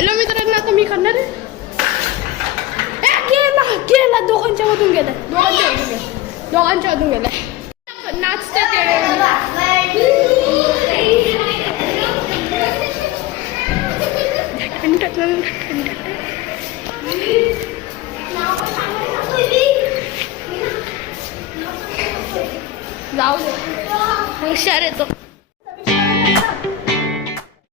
Hello मित्रांनो, आता मी करणार आहे. गेला दोघांच्या मधून गेला, दोघांच्या मधून गेला. नाचते ते जाऊ दे, हुशार येतो.